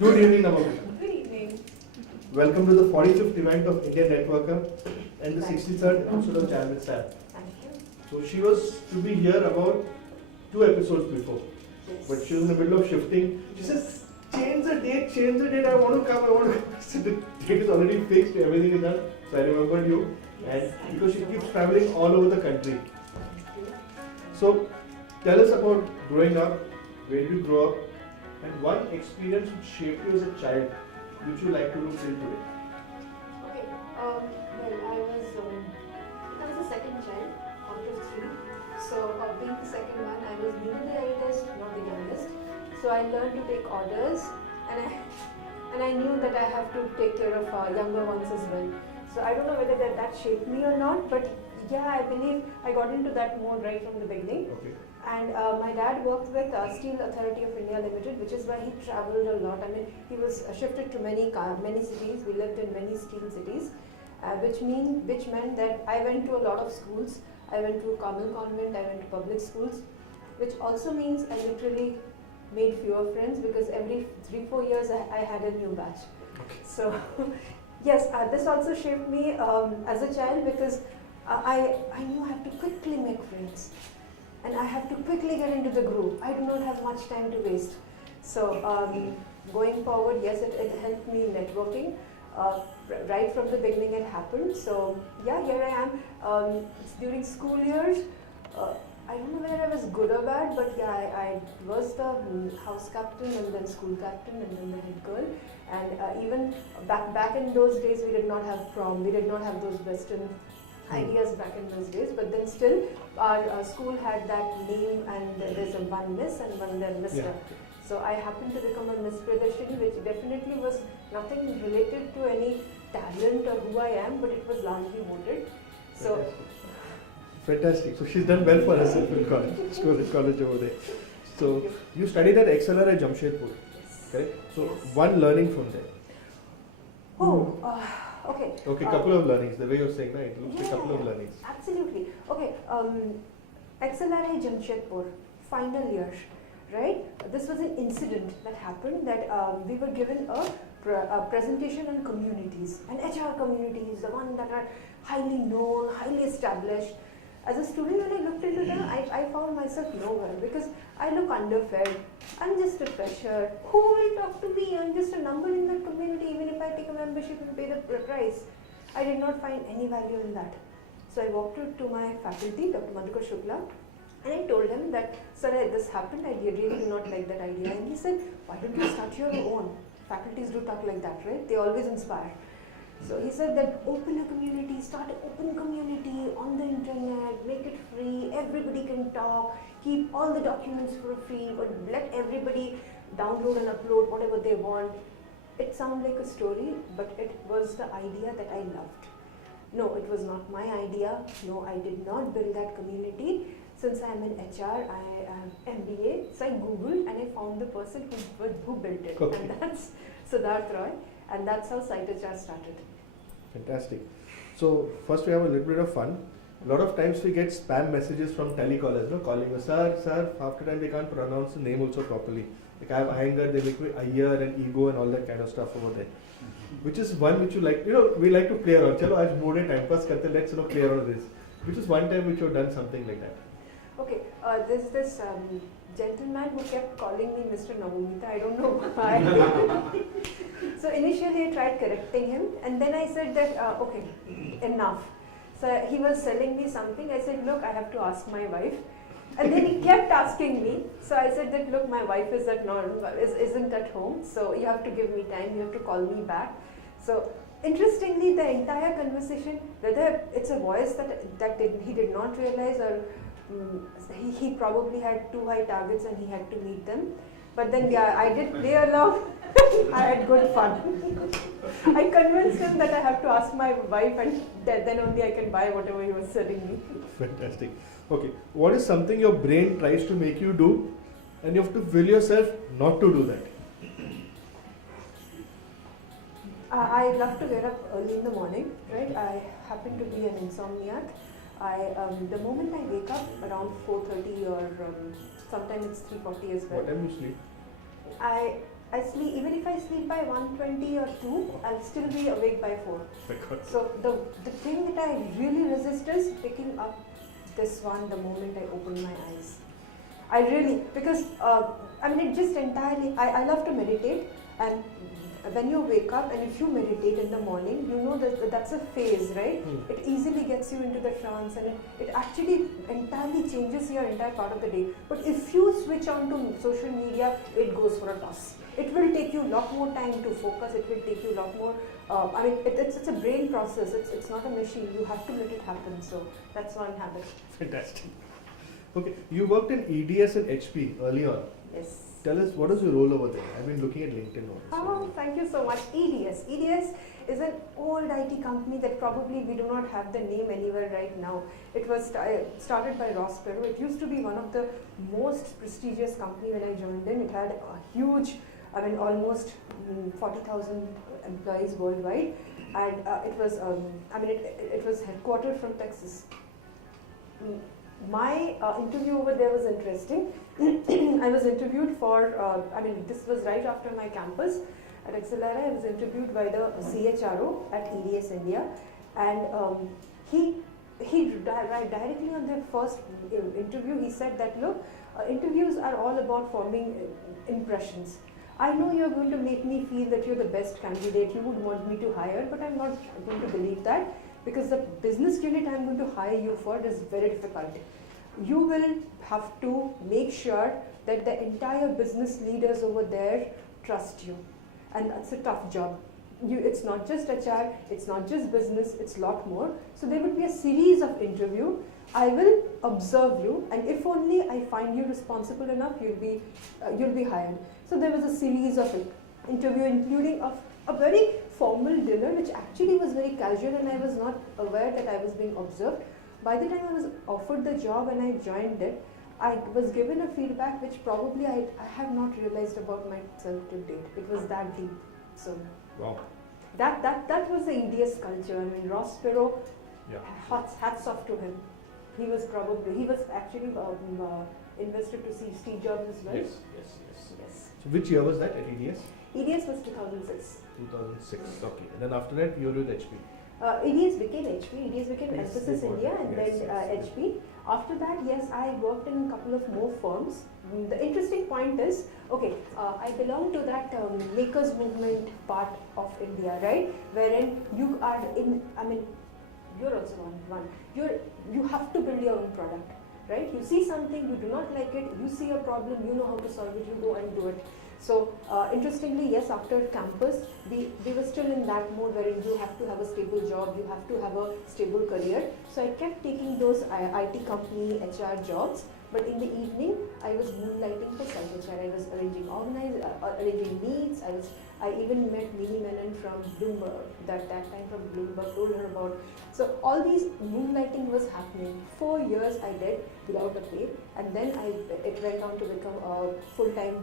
Good evening, Namamita. Good evening. Welcome to the 45th event of Indian Networker and the 63rd episode of Jam with Sam. Thank you. So she was to be here about 2 episodes before, Yes. but she was in the middle of shifting. She says, change the date, I want to come, I want to come. So the date is already fixed, everything is done. So I remembered you, and because she keeps traveling all over the country. So tell us about growing up, where did you grow up, and one experience which shaped you as a child, which you like to do till today. Okay. Well, I was the second child out of three. So, being the second one, I was neither the eldest nor the youngest. So I learned to take orders, and I knew that I have to take care of younger ones as well. So I don't know whether that shaped me or not, but yeah, I believe I got into that mode right from the beginning. Okay. And my dad worked with Steel Authority of India Limited, which is why he traveled a lot. I mean, he was shifted to many cities. We lived in many steel cities, which meant that I went to a lot of schools. I went to a Carmel convent. I went to public schools, which also means I literally made fewer friends because every 3-4 years I had a new batch. Okay. So yes, this also shaped me as a child because I knew I have to quickly make friends. And I have to quickly get into the groove. I do not have much time to waste. So going forward, yes, it helped me networking. Right from the beginning it happened. So yeah, here I am. During school years, I don't know whether I was good or bad, but yeah, I was the house captain and then school captain and then the head girl. And even back in those days, we did not have prom. We did not have those Western ideas back in those days, but then still our school had that name, and there's a one Miss and one there Mr. Yeah. So I happened to become a Miss Pradarshini, which definitely was nothing related to any talent or who I am, but it was largely voted. So Fantastic. So she's done well for herself in college over there. So you studied at XLR at Jamshedpur, yes. correct? So Yes. one learning from there. Okay. Okay, couple of learnings. The way you're saying that, it looks like a couple of Yeah, learnings. absolutely. Okay, XLRI Jamshedpur, final year, right? This was an incident that happened that we were given a presentation on communities, and HR communities, the one that are highly known, highly established. As a student, when I looked into them, I found myself nowhere because I look underfed. I'm just a fresher. Who will talk to me? I'm just a number in that community, even if I take a membership and pay the price. I did not find any value in that. So I walked to my faculty, Dr. Madhukar Shukla, and I told him that, sir, this happened, I really do not like that idea. And he said, why don't you start your own? Faculties do talk like that, right? They always inspire. So he said that open a community, start an open community on the internet, make it free, everybody can talk, keep all the documents for free, but let everybody download and upload whatever they want. It sounded like a story, but it was the idea that I loved. No, it was not my idea. No, I did not build that community. Since I am in HR, I am MBA, so I Googled and I found the person who built it. Okay. And that's Siddharth Roy, and that's how SiteHR started. Fantastic. So first we have a little bit of fun. A lot of times we get spam messages from telecallers, no, calling us, sir, after that they can't pronounce the name also properly. Like I have Iyengar, they make me Iyer and ego and all that kind of stuff over there. Which is one which you like, we like to play around. Chalo, aaj mood hai, time pass karte, let's play around this. Which is one time which you have done something like that. Okay, there's this gentleman who kept calling me Mr. Namamita. I don't know why. So initially I tried correcting him, and then I said that, okay, enough. So he was selling me something. I said, look, I have to ask my wife. And then he kept asking me. So I said that, look, my wife isn't at home. So you have to give me time. You have to call me back. So interestingly, the entire conversation, whether it's a voice that he did not realize, or he probably had too high targets and he had to meet them. But then, yeah, I did play along. I had good fun. I convinced him that I have to ask my wife, and then only I can buy whatever he was selling me. Fantastic. Okay, what is something your brain tries to make you do and you have to will yourself not to do that? I love to get up early in the morning, right? I happen to be an insomniac. The moment I wake up around 4:30 or sometimes it's 3:40 as well. What time you sleep? I sleep, even if I sleep by 1:20 or 2, I'll still be awake by 4. Because So the thing that I really resist is picking up this one the moment I open my eyes. I really, because I mean it just entirely, I love to meditate, and when you wake up and if you meditate in the morning, you know that that's a phase, right? It easily gets you into the trance, and it actually entirely changes your entire part of the day. But if you switch on to social media, it goes for a toss. It will take you a lot more time to focus, it will take you a lot more, I mean it's a brain process, it's not a machine, you have to let it happen. So that's one habit. fantastic. Okay, you worked in EDS and HP early on. Yes. Tell us, what is your role over there? I've been looking at LinkedIn now. Oh, thank you so much. EDS. EDS is an old IT company that probably we do not have the name anywhere right now. It was started by Ross Perot. It used to be one of the most prestigious company when I joined in. It had a huge, I mean almost 40,000 employees worldwide, and it was, I mean it was headquartered from Texas. My interview over there was interesting. I was interviewed for, I mean this was right after my campus at Accelerate. I was interviewed by the CHRO at EDS India, and he directly on the first interview he said that look, interviews are all about forming impressions. I know you're going to make me feel that you're the best candidate you would want me to hire, but I'm not going to believe that, because the business unit I'm going to hire you for is very difficult. You will have to make sure that the entire business leaders over there trust you, and that's a tough job. It's not just HR, it's not just business, it's a lot more. So there will be a series of interview. I will observe you, and if only I find you responsible enough, you'll be hired. So there was a series of interview, including a very formal dinner, which actually was very casual, and I was not aware that I was being observed. By the time I was offered the job and I joined it, I was given a feedback which probably I have not realized about myself to date. It was that deep. So Wow. That was the EDS culture. I mean, Ross Perot, Yeah. hats off to him. He was actually invested to see Steve Jobs as well. Yes. Yes. So which year was that at EDS? EDS was 2006. 2006. Okay. And then after that, you were with HP. EDS became HP. EDS became Yes, Emphasis before India, that. and Yes, then yes. HP. After that, yes, I worked in a couple of more firms. The interesting point is, okay, I belong to that makers movement part of India, right? Wherein you are in, I mean, you're also one. You have to build your own product, right? You see something, you do not like it, you see a problem, you know how to solve it, you go and do it. So interestingly, yes, after campus, we were still in that mode wherein you have to have a stable job, you have to have a stable career. So I kept taking those IT company HR jobs, but in the evening, I was moonlighting for site HR. I was arranging meets. I even met Mini Menon from Bloomberg, that time from Bloomberg, told her about. So all these moonlighting was happening. 4 years I did without a pay, and then it went on to become full-time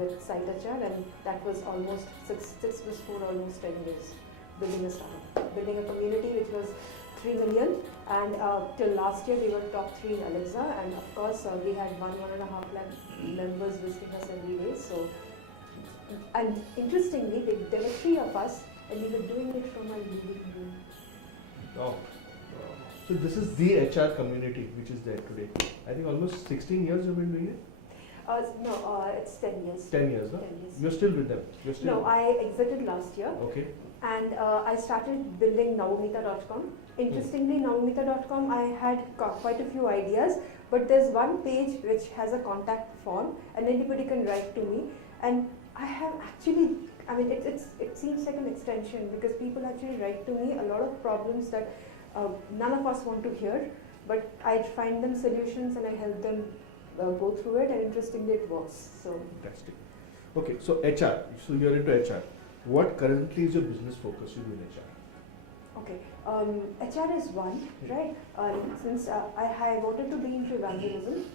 with Site HR, and that was almost 6 plus 4, almost 10 years, building a startup, building a community which was 3 million, and till last year we were top 3 in Alexa, and of course we had 1.5 lakh members visiting us every day. So, and interestingly, there were 3 of us, and we were doing it from our living room. Oh. So this is the HR community which is there today. I think almost 16 years you've been doing it? No, it's 10 years. 10 years, no? 10 years. You're still with them? You're still No, I exited last year. Okay. And I started building Navamita.com. Interestingly, Navamita.com, I had quite a few ideas, but there's one page which has a contact form, and anybody can write to me. And I have actually, I mean, it seems like an extension, because people actually write to me a lot of problems that none of us want to hear, but I find them solutions and I help them go through it, and interestingly, it works. So Fantastic. Okay, so HR. So you're into HR. What currently is your business focus? You do in HR. okay, HR is one, right? Since I wanted to be into evangelism.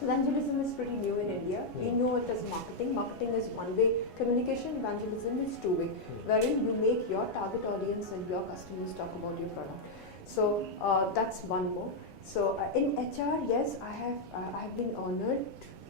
Evangelism is pretty new in India. We know it as marketing. Marketing is one-way communication. Evangelism is two-way, wherein you make your target audience and your customers talk about your product. So that's one more. So in HR, yes, I have been honored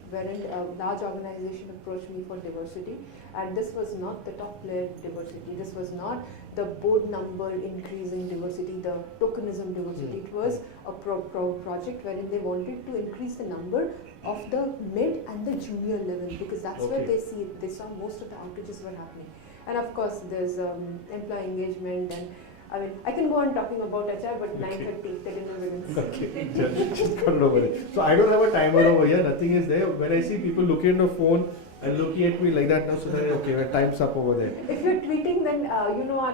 wherein a large organization approached me for diversity, and this was not the top layer diversity, this was not the board number increasing diversity, the tokenism diversity. It was a project wherein they wanted to increase the number of the mid and the junior level, because that's where they saw most of the outages were happening. And of course, there's employee engagement, and I mean, I can go on talking about HR, but 9:30, they didn't know. Okay, just got it over there. So I don't have a timer over here, nothing is there. When I see people looking at the phone and looking at me like that now, so that, okay, my time's up over there. If you're tweeting, then you know our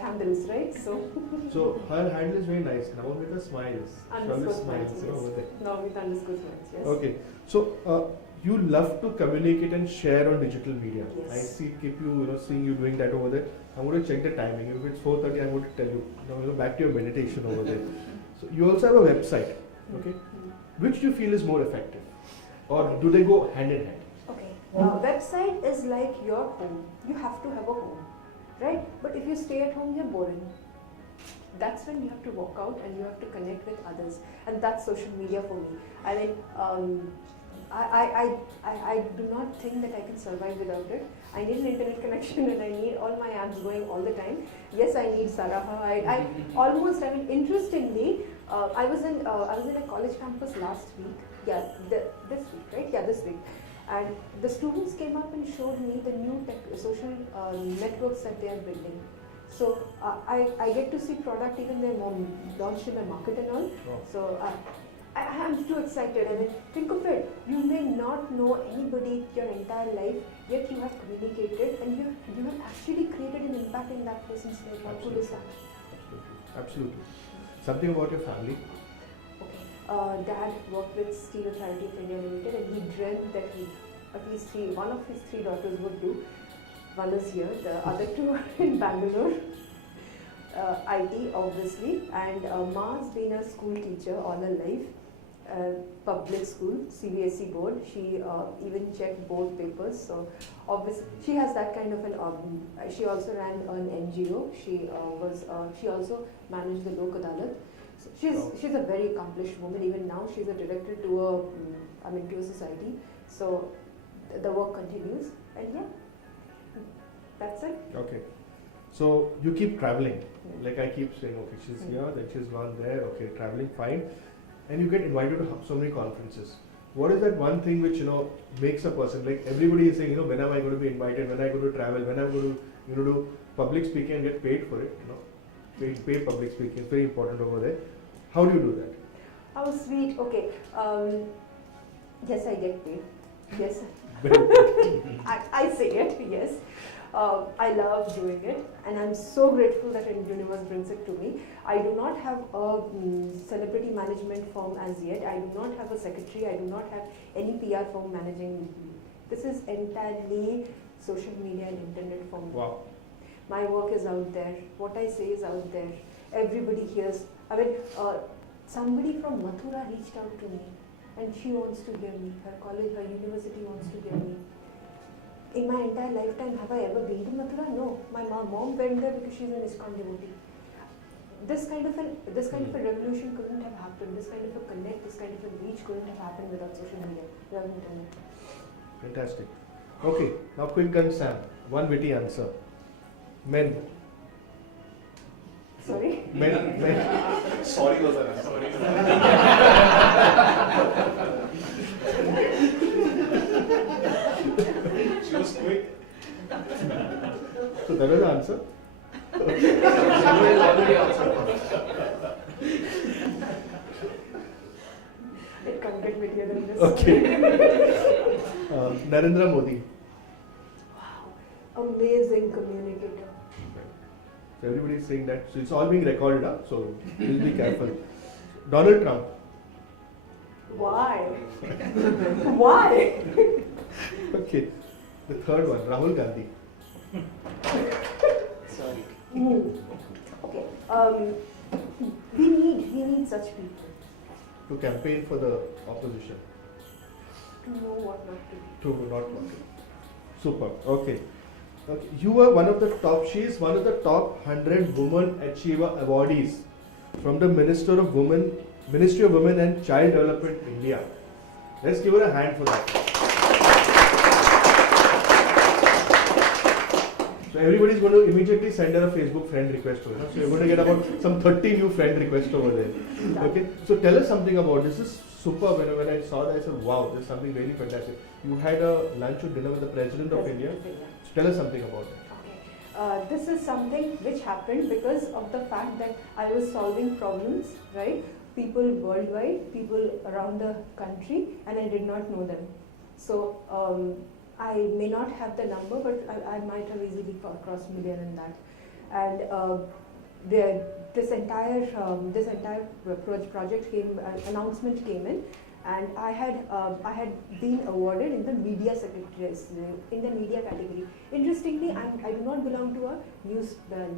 handles, right? So her handle is very nice. Now with the smiles. Underscore smiles, Smiles, yes. over there. Now with underscore smiles, yes. Okay, so you love to communicate and share on digital media. Yes. I keep you, seeing you doing that over there. I'm going to check the timing. If it's 4:30, I'm going to tell you. Now, back to your meditation over there. So you also have a website, okay? Which do you feel is more effective, or do they go hand in hand? Okay, website is like your home. You have to have a home, right? But if you stay at home, you're boring. That's when you have to walk out and you have to connect with others, and that's social media for me. I mean, I do not think that I can survive without it. I need an internet connection and I need all my apps going all the time. Yes, I need Saraha. I almost, I mean, interestingly, I was in a college campus last week. Yeah, this week, right? Yeah, this week. And the students came up and showed me the new social networks that they are building. So I get to see product even their mom launched in the market and all. Oh. So I am too excited. I mean, think of it. You may not know anybody your entire life, yet you have communicated and you have actually created an impact in that person's life. How cool is that? Absolutely. Something about your family? Okay. Dad worked with Steel Authority of India Limited, and he dreamt that at least one of his 3 daughters would do. One is here, the other 2 are in Bangalore. IT obviously, and Ma's been a school teacher all her life. Public school, CBSE board. She even checked board papers. So obviously, she has that kind of an. She also ran an NGO. She also managed the Lok Adalat. So she's a very accomplished woman. Even now, she's a director to a society. So the work continues, and yeah, that's it. Okay. So you keep traveling. Like I keep saying, okay, she's here, then she's gone there. Okay, traveling, fine. And you get invited to so many conferences. What is that one thing which makes a person, like everybody is saying, when am I going to be invited, when am I going to travel, when am I going to do public speaking and get paid for it, paid public speaking is very important over there. How do you do that? How sweet. Okay. Yes, I get paid. Yes. I say it. Yes. I love doing it, and I'm so grateful that universe brings it to me. I do not have a celebrity management firm as yet. I do not have a secretary. I do not have any PR firm managing me. This is entirely social media and internet for me. Wow. My work is out there. What I say is out there. Everybody hears. I mean, somebody from Mathura reached out to me, and she wants to hear me. Her college, her university wants to hear me. In my entire lifetime, have I ever been to Mathura? No. My mom went there because she's an ISKCON devotee. This kind of a revolution couldn't have happened. This kind of a connect, this kind of a reach couldn't have happened without social media, without internet. Fantastic. Okay, now quick gun Sam. One witty answer. Men. Sorry? Men. Sorry was an answer. She was quick. So that was the answer. Somebody already answered. It can't get wittier than this. Okay. Narendra Modi. Wow. Amazing communicator. So everybody is saying that. So it's all being recorded up. So please be careful. Donald Trump. Why? Why? Okay. The third one, Rahul Gandhi. Sorry. Okay. We need such people To campaign for the opposition. to know what not to do. To not want to. Super. Okay. Okay. You are one of the top. She is one of the top 100 Women Achiever awardees from the Ministry of Women and Child Development India. Let's give her a hand for that. So everybody's going to immediately send her a Facebook friend request over. So you're going to get about some 30 new friend requests over there. Okay. So tell us something about this. Is super. When I saw that, I said, wow, this is something really fantastic. You had a lunch or dinner with the President of India. So tell us something about it. Okay. This is something which happened because of the fact that I was solving problems, right? People worldwide, people around the country, and I did not know them. So I may not have the number, but I might have easily crossed million in that. And this entire project announcement came in, and I had been awarded in the media in the media category. Interestingly, I do not belong to a news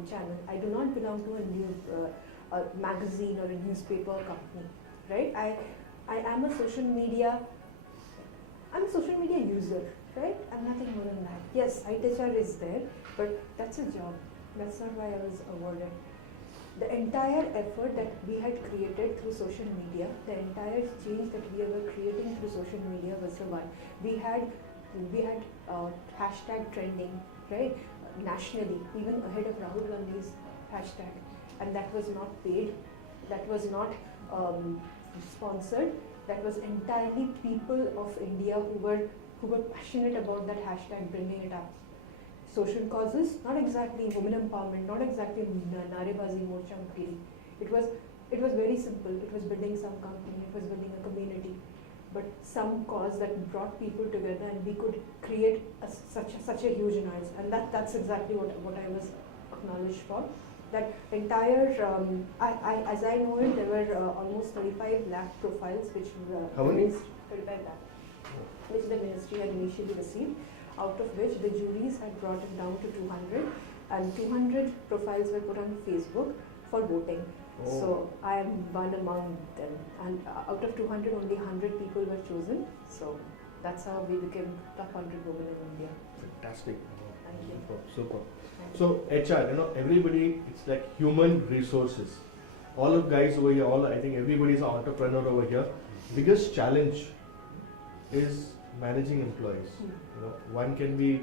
channel. I do not belong to a news magazine or a newspaper company, right? I am a social media. I'm a social media user, right? I'm nothing more than that. Yes, ITHR is there, but that's a job. That's not why I was awarded. The entire effort that we had created through social media, the entire change that we were creating through social media was the one. We had hashtag trending, right? Nationally, even ahead of Rahul Gandhi's hashtag, and that was not paid, that was not sponsored. That was entirely people of India who were passionate about that hashtag, bringing it up. Social causes, not exactly women empowerment, not exactly Narebazi Morcha Mukiri. It was very simple. It was building some company, it was building a community, but some cause that brought people together, and we could create such a huge noise. And that's exactly what I was acknowledged for. That entire, as I know it, there were almost 35 lakh profiles which how many? 35 lakh, which the ministry had initially received, out of which the juries had brought it down to 200, and 200 profiles were put on Facebook for voting. Oh. So I am one among them, and out of 200, only 100 people were chosen. So that's how we became top 100 women in India. Fantastic. Thank you. Super. So HR, everybody, it's like human resources. All of guys over here, I think everybody is an entrepreneur over here. Biggest challenge is managing employees. One can be,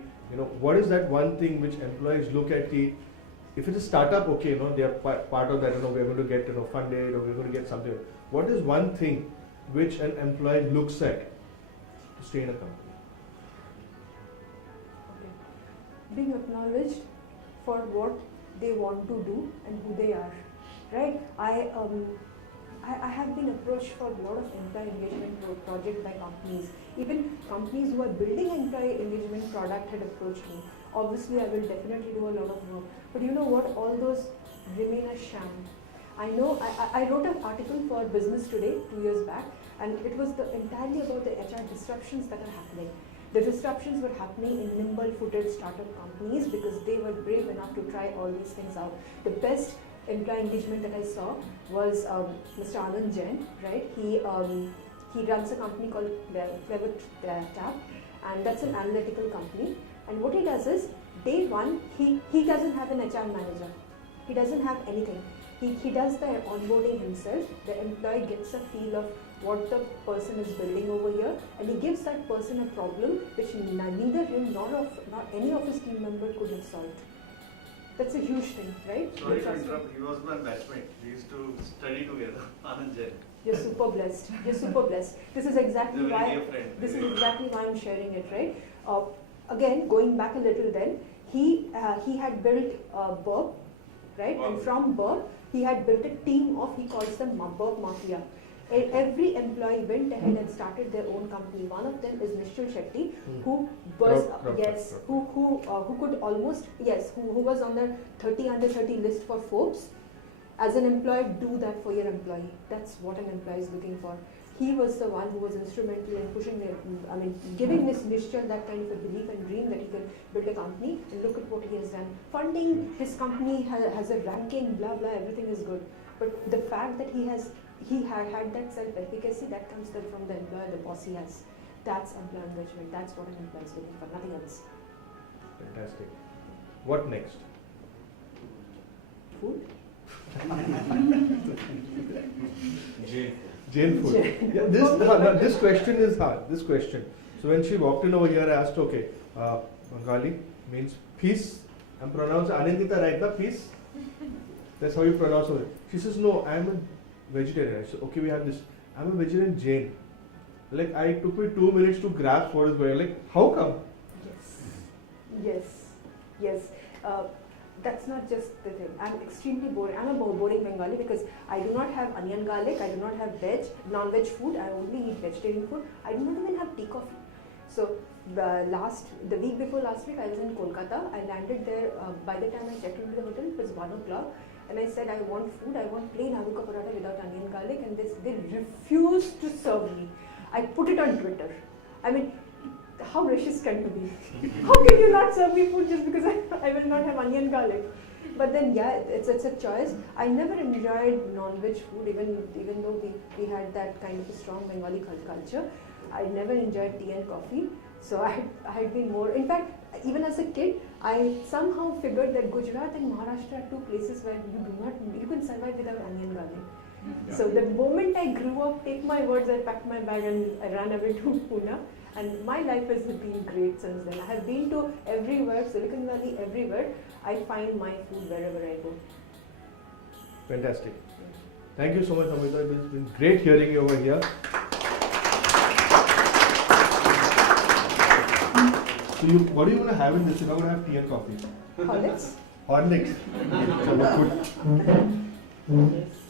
what is that one thing which employees look at if it's a startup, okay, they are part of that, we're going to get, funded, or we're going to get something. What is one thing which an employee looks at to stay in a company? Okay. Being acknowledged for what they want to do and who they are, right? I have been approached for a lot of employee engagement projects by companies. Even companies who are building employee engagement product had approached me. Obviously, I will definitely do a lot of work. But you know what? All those remain a sham. I know, I wrote an article for Business Today 2 years back, and it was entirely about the HR disruptions that are happening. The disruptions were happening in nimble-footed startup companies because they were brave enough to try all these things out. The best employee engagement that I saw was Mr. Anand Jain, right? He runs a company called Clever Tap, and that's an analytical company. And what he does is, day one, he doesn't have an HR manager. He doesn't have anything. He does the onboarding himself. The employee gets a feel of what the person is building over here, and he gives that person a problem which neither him nor any of his team member could have solved. That's a huge thing, right? Sorry to interrupt, he was my batchmate. We used to study together, Anand Jain. You're super blessed. You're super blessed. This is exactly He's a very why. dear friend. This is exactly why I'm sharing it, right? Again, going back a little, then he had built Burp, right? Wow. And from Burp, he had built a team of, he calls them Burp Mafia. Every employee went ahead and started their own company. One of them is Nishchal Shetty, who was who could almost who was on the 30 under 30 list for Forbes. As an employer, do that for your employee. That's what an employee is looking for. He was the one who was instrumental in pushing giving this Nishchal that kind of a belief and dream that he could build a company. And look at what he has done. Funding his company has a ranking, blah blah. Everything is good, but the fact that he had that self-efficacy, that comes from the employer, the boss he has. That's employee engagement. That's what an employee is looking for, nothing else. Fantastic. What next? Food? Jay. Jain food. Jain. Yeah, this question is hard. This question. So when she walked in over here, I asked, okay, Bengali means peace. I'm pronouncing Anindita right, the peace. That's how you pronounce it. She says, no, I'm a vegetarian. I said, okay, we have this. I'm a vegetarian Jain. Like, I took me 2 minutes to grasp what is going on. Like, how come? Yes, yes. That's not just the thing. I'm extremely boring. I'm a boring Bengali because I do not have onion garlic. I do not have non-veg food. I only eat vegetarian food. I do not even have tea coffee. So the week before last week, I was in Kolkata. I landed there. By the time I checked into the hotel, it was 1 o'clock. And I said, I want food. I want plain aloo ka paratha without onion garlic. And they refused to serve me. I put it on Twitter. I mean, how racist can you be? How can you not serve me food just because I will not have onion garlic? But then, yeah, it's a choice. I never enjoyed non-veg food, even though we had that kind of a strong Bengali culture. I never enjoyed tea and coffee. So I had been more. In fact, even as a kid, I somehow figured that Gujarat and Maharashtra are two places where you can survive without onion garlic. Yeah. So the moment I grew up, take my words, I packed my bag and I ran away to Pune. And my life has been great since then. I have been to everywhere, Silicon Valley, everywhere. I find my food wherever I go. Fantastic. Thank you so much, Amrita. It's been great hearing you over here. So, what are you going to have in this? You're not going to have tea and coffee. Horlicks? Horlicks. Chalo, good. Yes.